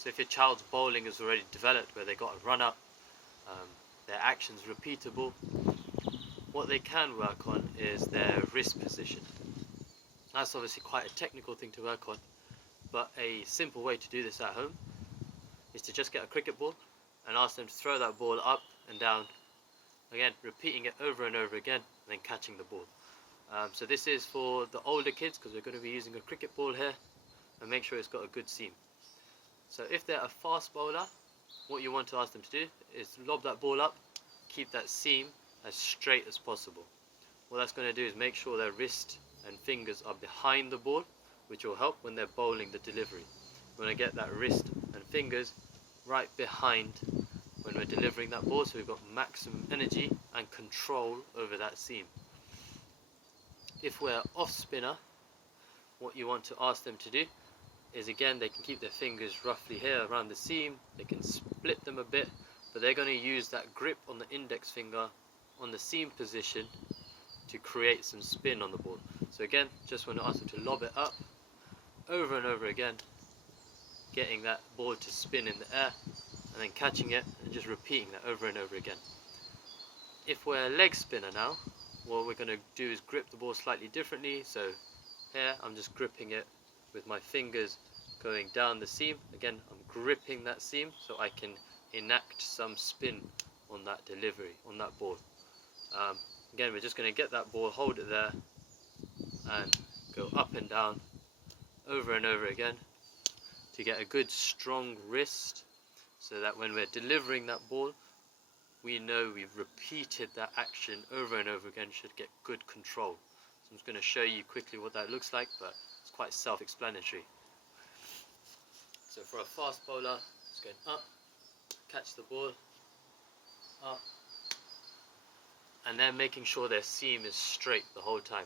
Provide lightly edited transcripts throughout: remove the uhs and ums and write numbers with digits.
So if your child's bowling is already developed, where they got a run up, their actions repeatable, what they can work on is their wrist position. That's obviously quite a technical thing to work on, but a simple way to do this at home is to just get a cricket ball and ask them to throw that ball up and down, again repeating it over and over again, and then catching the ball. So this is for the older kids, because we're going to be using a cricket ball here, and make sure it's got a good seam. So if they're a fast bowler, what you want to ask them to do is lob that ball up, keep that seam as straight as possible. What that's going to do is make sure their wrist and fingers are behind the ball, which will help when they're bowling the delivery. We want to get that wrist and fingers right behind when we're delivering that ball, so we've got maximum energy and control over that seam. If we're off spinner, what you want to ask them to do is, again, they can keep their fingers roughly here around the seam, they can split them a bit, but they're going to use that grip on the index finger on the seam position to create some spin on the ball. So again, just want to ask them to lob it up over and over again, getting that ball to spin in the air, and then catching it and just repeating that over and over again. If we're a leg spinner now, what we're going to do is grip the ball slightly differently. So here I'm just gripping it with my fingers going down the seam. Again, I'm gripping that seam so I can enact some spin on that delivery, on that ball. Again, we're just going to get that ball, hold it there, and go up and down over and over again to get a good strong wrist, so that when we're delivering that ball, we know we've repeated that action over and over again, should get good control. So I'm just going to show you quickly what that looks like, but it's quite self-explanatory. So for a fast bowler, it's going up, catch the ball, up, and then making sure their seam is straight the whole time.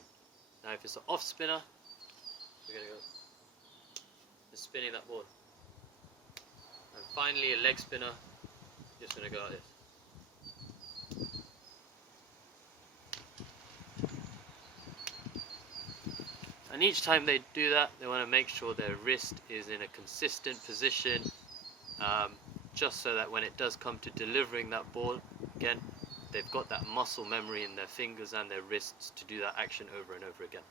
Now if it's an off spinner, we're going to go just spinning that ball. And finally a leg spinner, just going to go like this. And each time they do that, they want to make sure their wrist is in a consistent position, just so that when it does come to delivering that ball, again, they've got that muscle memory in their fingers and their wrists to do that action over and over again.